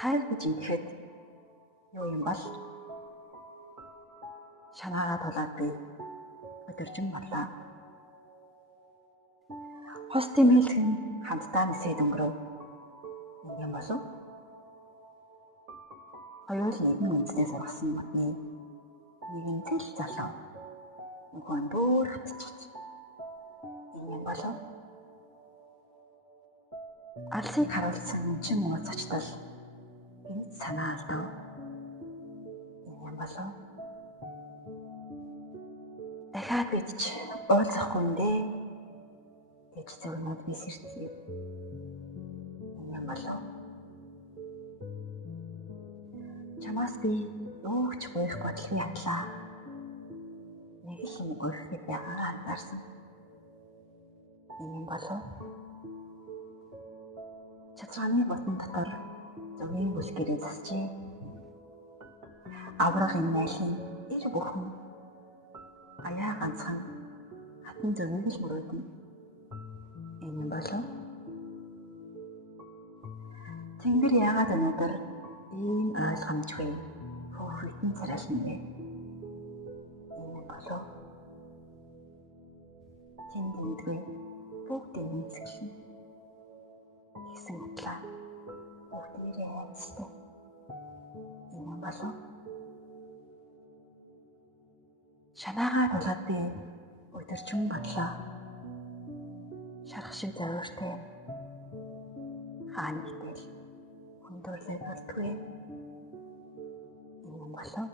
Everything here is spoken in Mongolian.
Хайр гэж идэхэд юу юм бол шанаараа тулаад би өдөржин бодлоо. Хос тэмээлхэн хамтдаа нисээд өнгөрөв. Юм болов? Хоёул нэгэн үндэснээ сургасан модны нэг нь тэл залуу. Нөгөө нь бүр хатчих. Юм болов? Алсыг харуулсан чин ууц очтол гинт санаа алдав. Юм болов? Дахиад бид ч уулзахгүй юм дээ гэж зөвнөд би сэртлээ. Юм болов? Чамаас би өөч гоёх бодлыг хадлаа. Нэг л юм гоёхыг яагаад анзаарсан. Юм болов? Чадраны ботон дотор зөгийн бүлгэрээ засчээ. Аврах энэ айлын ир бүхэн аяа ганцхан хатан зөгийг л мөрөөднө. Юм болов? Тэнгэр яагаад өнөөдөр ийм ойлгомжгүй хөөрхөн царайлна вэ? Юм болов? Тэнд эндгүй бүгдийг үнсгэлнэ. Гэсэн утлаа бүгдээрээ хайцтай. Юм болов? Шанаагаа тулаад би өдөржин бодлоо. Шарах шиг зориортой хаанигтэл хүндрэлээ болтгүй. Юм болов?